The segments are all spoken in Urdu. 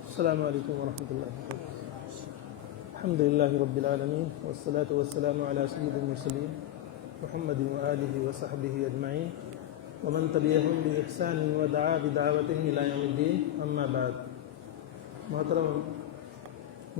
السلام علیکم ورحمۃ اللہ وبرکاتہ. الحمد للہ رب العالمین والصلاة والسلام علی سید المرسلین محمد وآلہ وصحبہ اجمعین ومن تبعہم بإحسان ودعا بدعوتہ الی یوم الدین. اما بعد. محترم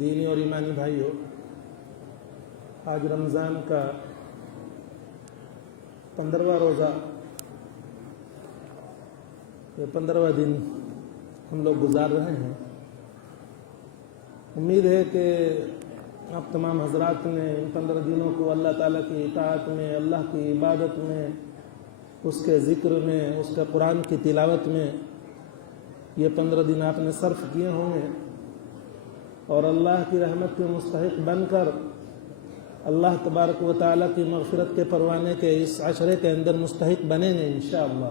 دینی اور ایمانی بھائیوں، آج رمضان کا 15واں روزہ، یہ 15واں دن ہم لوگ گزار رہے ہیں. امید ہے کہ آپ تمام حضرات نے ان 15 دنوں کو اللہ تعالیٰ کی اطاعت میں، اللہ کی عبادت میں، اس کے ذکر میں، اس کے قرآن کی تلاوت میں یہ 15 دن آپ نے صرف کیے ہوں گے، اور اللہ کی رحمت کے مستحق بن کر اللہ تبارک و تعالیٰ کی مغفرت کے پروانے کے اس عشرے کے اندر مستحق بنیں گے انشاءاللہ.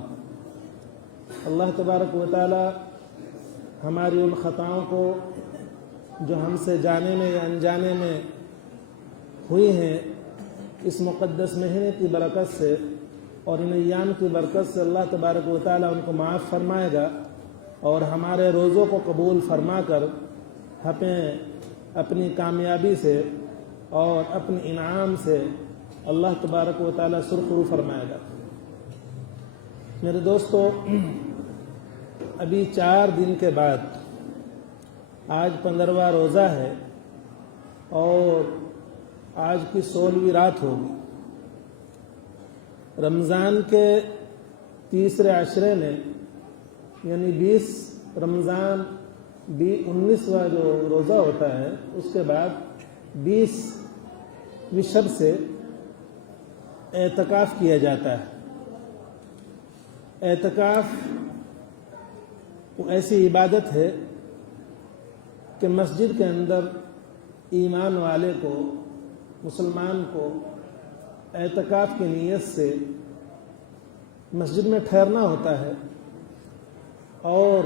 اللہ تبارک و تعالیٰ ہماری ان خطاؤں کو جو ہم سے جانے میں یا انجانے میں ہوئی ہیں، اس مقدس مہینے کی برکت سے اور ان ایام کی برکت سے اللہ تبارک و تعالیٰ ان کو معاف فرمائے گا، اور ہمارے روزوں کو قبول فرما کر ہمیں اپنی کامیابی سے اور اپنے انعام سے اللہ تبارک و تعالیٰ سرخرو فرمائے گا. میرے دوستو، ابھی 4 دن کے بعد آج 15واں روزہ ہے اور آج کی 16ویں رات ہوگی. رمضان کے تیسرے عشرے میں، یعنی 20 رمضان 19واں جو روزہ ہوتا ہے، اس کے بعد 20ویں شب سے اعتکاف کیا جاتا ہے. اعتکاف ایسی عبادت ہے کہ مسجد کے اندر ایمان والے کو، مسلمان کو اعتکاف کی نیت سے مسجد میں ٹھہرنا ہوتا ہے. اور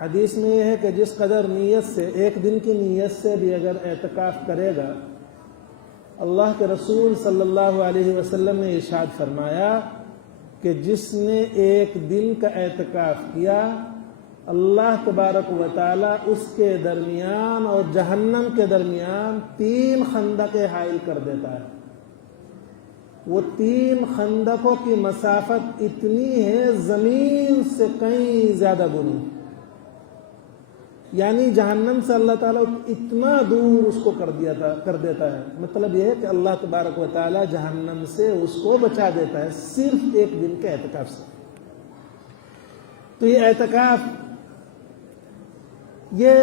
حدیث میں یہ ہے کہ جس قدر نیت سے، ایک دن کی نیت سے بھی اگر اعتکاف کرے گا، اللہ کے رسول صلی اللہ علیہ وسلم نے ارشاد فرمایا کہ جس نے ایک دن کا اعتکاف کیا، اللہ تبارک و تعالیٰ اس کے درمیان اور جہنم کے درمیان 3 خندقیں حائل کر دیتا ہے. وہ 3 خندقوں کی مسافت اتنی ہے زمین سے کہیں زیادہ گنی، یعنی جہنم سے اللہ تعالیٰ اتنا دور اس کو کر دیتا ہے. مطلب یہ ہے کہ اللہ تبارک و تعالیٰ جہنم سے اس کو بچا دیتا ہے صرف ایک دن کے اعتکاف سے. تو یہ اعتکاف یہ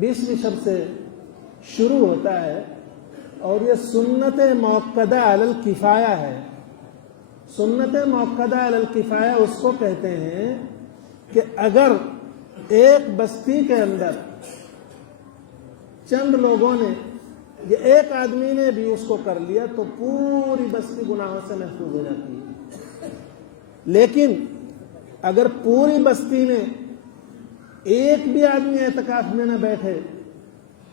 20ویں شب سے شروع ہوتا ہے، اور یہ سنت موقدہ علی الکفایہ ہے. سنت موقدہ علی الکفایہ اس کو کہتے ہیں کہ اگر ایک بستی کے اندر چند لوگوں نے یا ایک آدمی نے بھی اس کو کر لیا تو پوری بستی گناہوں سے محفوظ ہو جاتی ہے. لیکن اگر پوری بستی میں ایک بھی آدمی اعتکاف میں نہ بیٹھے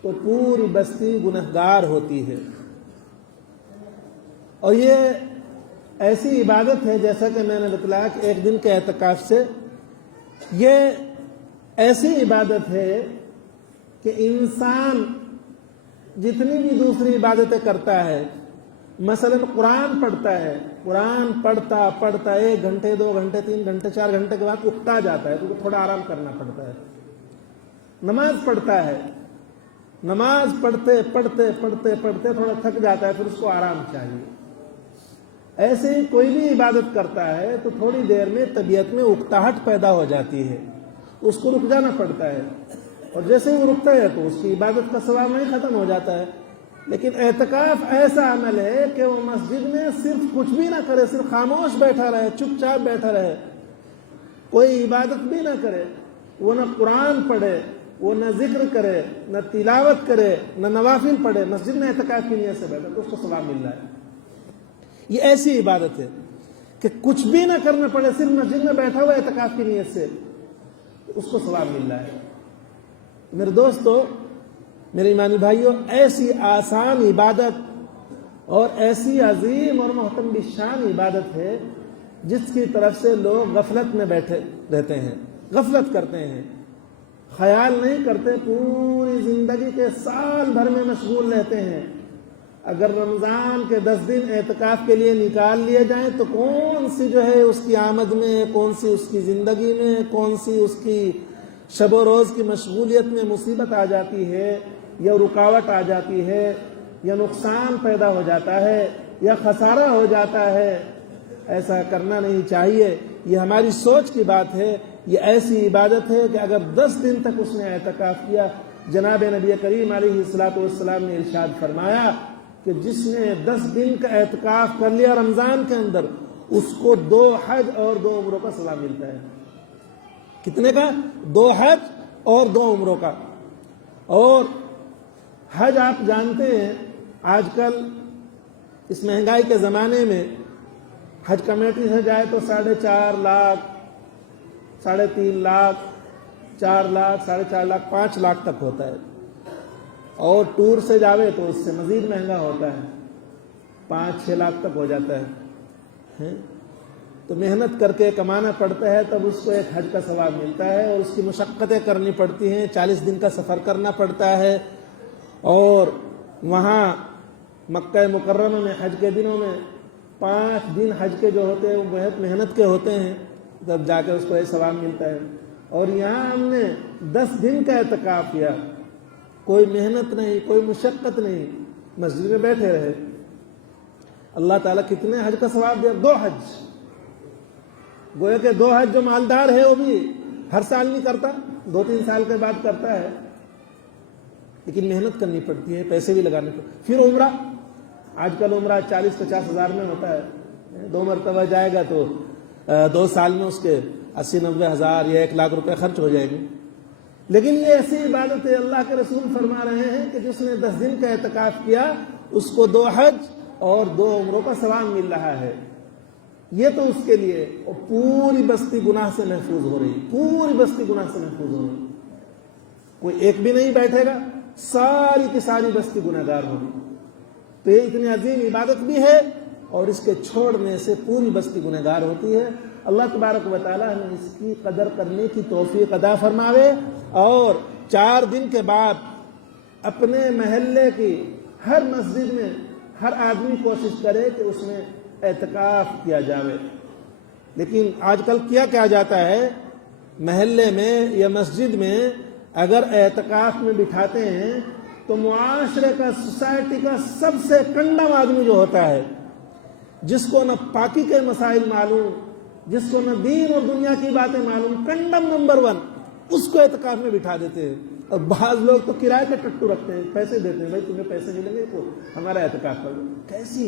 تو پوری بستی گنہگار ہوتی ہے. اور یہ ایسی عبادت ہے، جیسا کہ میں نے بتلایا کہ ایک دن کے اعتکاف سے، یہ ایسی عبادت ہے کہ انسان جتنی بھی دوسری عبادتیں کرتا ہے، مثلا قرآن پڑھتا ہے، قرآن پڑھتا 1 گھنٹے 2 گھنٹے 3 گھنٹے 4 گھنٹے کے بعد اکتا جاتا ہے، تو تھوڑا آرام کرنا پڑتا ہے. نماز پڑھتا ہے، نماز پڑھتے تھوڑا تھک جاتا ہے، پھر اس کو آرام چاہیے. ایسے ہی کوئی بھی عبادت کرتا ہے تو تھوڑی دیر میں طبیعت میں اکتاہٹ پیدا ہو جاتی ہے، اس کو رک جانا پڑتا ہے، اور جیسے ہی وہ رکتا ہے تو اس کی عبادت کا ثواب نہیں ختم ہو جاتا ہے. لیکن اعتکاف ایسا عمل ہے کہ وہ مسجد میں صرف کچھ بھی نہ کرے، صرف خاموش بیٹھا رہے، چپ چاپ بیٹھا رہے، کوئی عبادت بھی نہ کرے، وہ نہ قرآن پڑھے، وہ نہ ذکر کرے، نہ تلاوت کرے، نہ نوافل پڑھے، مسجد میں اعتکاف کی نیت سے بیٹھا تو اس کو ثواب مل رہا ہے. یہ ایسی عبادت ہے کہ کچھ بھی نہ کرنا پڑے، صرف مسجد میں بیٹھا ہوا اعتکاف کی نیت سے اس کو ثواب مل رہا ہے. میرے دوستو، میرے ایمانی بھائیوں، ایسی آسان عبادت اور ایسی عظیم اور محترم شان عبادت ہے جس کی طرف سے لوگ غفلت میں بیٹھے رہتے ہیں، غفلت کرتے ہیں، خیال نہیں کرتے، پوری زندگی کے سال بھر میں مشغول رہتے ہیں۔ اگر رمضان کے 10 دن اعتکاف کے لیے نکال لیے جائیں تو کون سی جو ہے اس کی آمد میں، کون سی اس کی زندگی میں، کون سی اس کی شب و روز کی مشغولیت میں مصیبت آ جاتی ہے، یا رکاوٹ آ جاتی ہے، یا نقصان پیدا ہو جاتا ہے، یا خسارہ ہو جاتا ہے۔ ایسا کرنا نہیں چاہیے۔ یہ ہماری سوچ کی بات ہے، یہ ایسی عبادت ہے کہ اگر 10 دن تک اس نے اعتکاف کیا، جناب نبی کریم علیہ الصلوۃ والسلام نے ارشاد فرمایا کہ جس نے 10 دن کا اعتکاف کر لیا رمضان کے اندر، اس کو 2 حج اور 2 عمروں کا ثواب ملتا ہے۔ کتنے کا؟ 2 حج اور 2 عمروں کا۔ اور حج آپ جانتے ہیں آج کل اس مہنگائی کے زمانے میں حج کمیٹی سے جائے تو 4.5 لاکھ، 3.5 لاکھ، 4 لاکھ، 4.5 لاکھ، 5 لاکھ تک ہوتا ہے۔ اور ٹور سے جاوے تو اس سے مزید مہنگا ہوتا ہے، 5-6 لاکھ تک ہو جاتا ہے۔ تو محنت کر کے کمانا پڑتا ہے، تب اس کو ایک حج کا ثواب ملتا ہے، اور اس کی مشقتیں کرنی پڑتی ہیں، 40 دن کا سفر کرنا پڑتا ہے، اور وہاں مکہ مکرمہ میں حج کے دنوں میں 5 دن حج کے جو ہوتے ہیں وہ بہت محنت کے ہوتے ہیں، تب جا کے اس کو یہ ثواب ملتا ہے۔ اور یہاں ہم نے 10 دن کا اعتکاف کیا، کوئی محنت نہیں، کوئی مشقت نہیں، مسجد میں بیٹھے رہے، اللہ تعالیٰ کتنے حج کا ثواب دیا؟ 2 حج۔ گویا کہ 2 حج جو مالدار ہے وہ بھی ہر سال نہیں کرتا، 2-3 سال کے بعد کرتا ہے، لیکن محنت کرنی پڑتی ہے، پیسے بھی لگانے پڑتے۔ پھر عمرہ، آج کل عمرہ 40-50 ہزار میں ہوتا ہے، 2 مرتبہ جائے گا تو 2 سال میں اس کے 80-90 ہزار یا 1 لاکھ روپے خرچ ہو جائیں گے۔ لیکن یہ ایسی عبادت ہے، اللہ کے رسول فرما رہے ہیں کہ جس نے 10 دن کا اعتکاف کیا اس کو 2 حج اور 2 عمروں کا ثواب مل رہا ہے۔ یہ تو اس کے لیے، اور پوری بستی گناہ سے محفوظ ہو رہی، پوری بستی گناہ سے محفوظ ہو رہی، کوئی ایک بھی نہیں بیٹھے گا، ساری کی ساری بستی گناہ گار ہوگی۔ تو یہ اتنی عظیم عبادت بھی ہے، اور اس کے چھوڑنے سے پوری بستی گناہ گار ہوتی ہے۔ اللہ تبارک و تعالی ہمیں اس کی قدر کرنے کی توفیق عطا فرماوے، اور 4 دن کے بعد اپنے محلے کی ہر مسجد میں ہر آدمی کوشش کرے کہ اس میں اعتکاف کیا جاوے۔ لیکن آج کل کیا جاتا ہے، محلے میں یا مسجد میں اگر اعتکاف میں بٹھاتے ہیں تو معاشرے کا، سوسائٹی کا سب سے کنڈم آدمی جو ہوتا ہے، جس کو نہ پاکی کے مسائل معلوم، جس کو نہ دین اور دنیا کی باتیں معلوم، کنڈم نمبر 1، اس کو اعتکاف میں بٹھا دیتے ہیں۔ اور بعض لوگ تو کرائے کے ٹٹو رکھتے ہیں، پیسے دیتے ہیں، بھائی تمہیں پیسے ملیں گے تو ہمارا اعتکاف کر دو۔ کیسی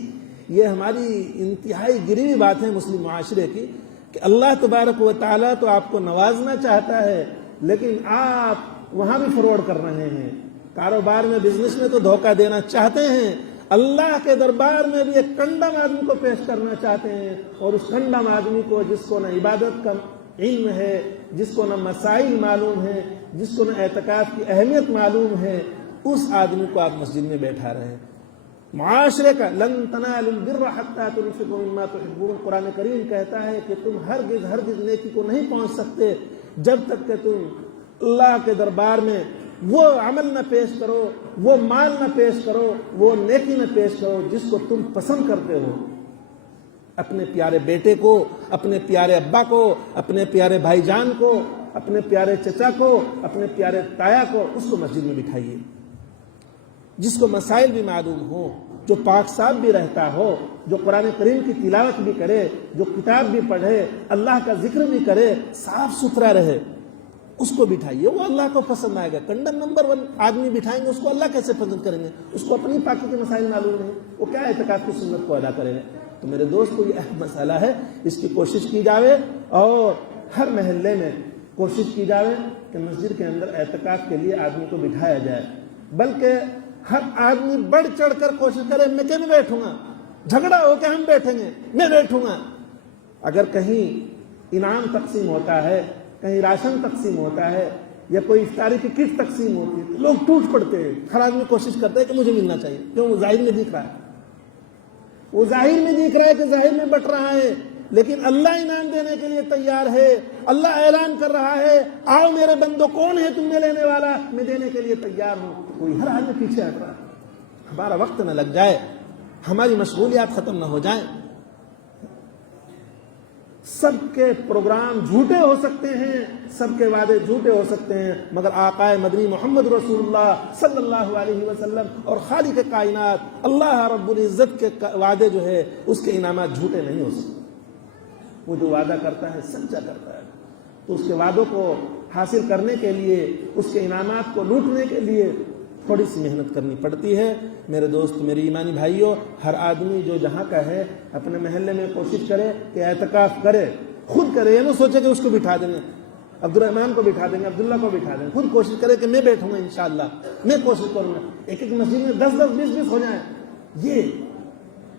یہ ہماری انتہائی گری ہوئی بات ہے مسلم معاشرے کی، کہ اللہ تبارک و تعالیٰ تو آپ کو نوازنا چاہتا ہے، لیکن آپ وہاں بھی فراڈ کر رہے ہیں، کاروبار میں، بزنس میں تو دھوکہ دینا چاہتے ہیں، اللہ کے دربار میں بھی ایک کنڈم آدمی کو پیش کرنا چاہتے ہیں، اور اس کنڈم آدمی کو، جس کو نہ عبادت کا علم ہے، جس کو نہ مسائل معلوم ہے، جس کو نہ اعتکاف کی اہمیت معلوم ہے، اس آدمی کو آپ مسجد میں بیٹھا رہے ہیں۔ معاشرے کا لن تنالوا البر حتى تنفقوا مما تحبون، قرآن کریم کہتا ہے کہ تم ہرگز نیکی کو نہیں پہنچ سکتے جب تک کہ تم اللہ کے دربار میں وہ عمل نہ پیش کرو، وہ مال نہ پیش کرو، وہ نیکی نہ پیش کرو جس کو تم پسند کرتے ہو۔ اپنے پیارے بیٹے کو، اپنے پیارے ابا کو، اپنے پیارے بھائی جان کو، اپنے پیارے چچا کو، اپنے پیارے تایا کو، اس کو مسجد میں بٹھائیے، جس کو مسائل بھی معلوم ہو، جو پاک صاف بھی رہتا ہو، جو قرآن کریم کی تلاوت بھی کرے، جو کتاب بھی پڑھے، اللہ کا ذکر بھی کرے، صاف ستھرا رہے، اس کو بٹھائیے، وہ اللہ کو پسند آئے گا۔ کنڈم نمبر 1 آدمی بٹھائیں گے، اس کو اللہ کیسے پسند کریں گے؟ اس کو اپنی پاکی کے مسائل معلوم نہیں، وہ کیا اعتکاف کی سنت کو ادا کریں گے؟ تو میرے دوستو، یہ اہم مسئلہ ہے، اس کی کوشش کی جاوے، اور ہر محلے میں کوشش کی جاوے کہ مسجد کے اندر اعتکاف کے لیے آدمی کو بٹھایا جائے، بلکہ ہر آدمی بڑھ چڑھ کر کوشش کرے، میں کیوں نہیں بیٹھوں گا، جھگڑا ہو کے ہم بیٹھیں گے، میں بیٹھوں گا۔ اگر کہیں انعام تقسیم ہوتا ہے، کہیں راشن تقسیم ہوتا ہے، یا کوئی افطاری کی کٹ تقسیم ہوتی ہے، لوگ ٹوٹ پڑتے ہیں، ہر آدمی کوشش کرتا ہے کہ مجھے ملنا چاہیے، کیوں؟ ظاہر میں دکھ رہا ہے۔ وہ ظاہر میں دیکھ رہا ہے کہ ظاہر میں بٹ رہا ہے، لیکن اللہ انعام دینے کے لیے تیار ہے۔ اللہ اعلان کر رہا ہے آؤ میرے بندو، کون ہے تم میں لینے والا، میں دینے کے لیے تیار ہوں۔ کوئی ہر حال میں پیچھے ہٹ رہا ہے۔ ہمارا وقت نہ لگ جائے، ہماری مشغولیات ختم نہ ہو جائیں۔ سب کے پروگرام جھوٹے ہو سکتے ہیں، سب کے وعدے جھوٹے ہو سکتے ہیں، مگر آقا مدنی محمد رسول اللہ صلی اللہ علیہ وسلم اور خالق کائنات اللہ رب العزت کے وعدے جو ہے اس کے انعامات جھوٹے نہیں ہو سکتے۔ وہ جو وعدہ کرتا ہے سچا کرتا ہے، تو اس کے وعدوں کو حاصل کرنے کے لیے، اس کے انعامات کو لوٹنے کے لیے تھوڑی سی محنت کرنی پڑتی ہے۔ میرے دوست، میری ایمانی بھائیوں، ہر آدمی جو جہاں کا ہے اپنے محلے میں کوشش کرے کہ اعتکاف کرے، خود کرے، یہ نہ سوچے کہ اس کو بٹھا دیں گے، عبد الرحمن کو بٹھا دیں گے، عبداللہ کو بٹھا دیں گے، خود کوشش کرے کہ میں بیٹھوں گا انشاءاللہ، میں کوشش کروں گا ایک ایک مسجد میں 10 20 ہو جائیں۔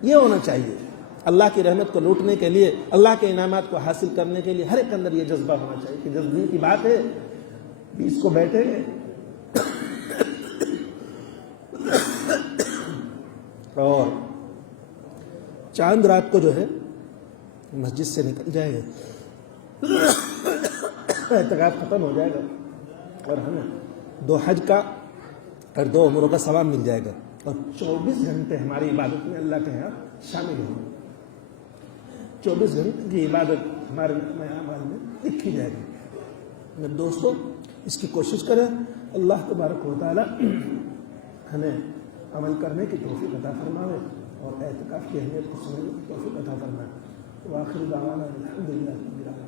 یہ ہونا چاہیے۔ اللہ کی رحمت کو لوٹنے کے لیے، اللہ کے انعامات کو حاصل کرنے کے لیے ہر ایک اندر یہ جذبہ ہونا چاہیے کہ 10 دن کی بات ہے، 20 کو بیٹھیں گے اور چاند رات کو جو ہے مسجد سے نکل جائے گا، اعتکاف ختم ہو جائے گا اور ہمیں 2 حج کا اور 2 عمروں کا ثواب مل جائے گا، اور 24 گھنٹے ہماری عبادت میں اللہ کے یہاں شامل ہوں گے۔ 24 گھنٹے کی عبادت ہمارے اعمال میں لکھی جائے گی۔ میرے دوستوں، اس کی کوشش کریں، اللہ تبارک و تعالی ہمیں عمل کرنے کی توفیق عطا فرمائے اور اعتکاف کی اہمیت کو سمجھنے کی توفیق عطا فرمائے۔ وآخر دعوانا الحمدللہ رب العالمین۔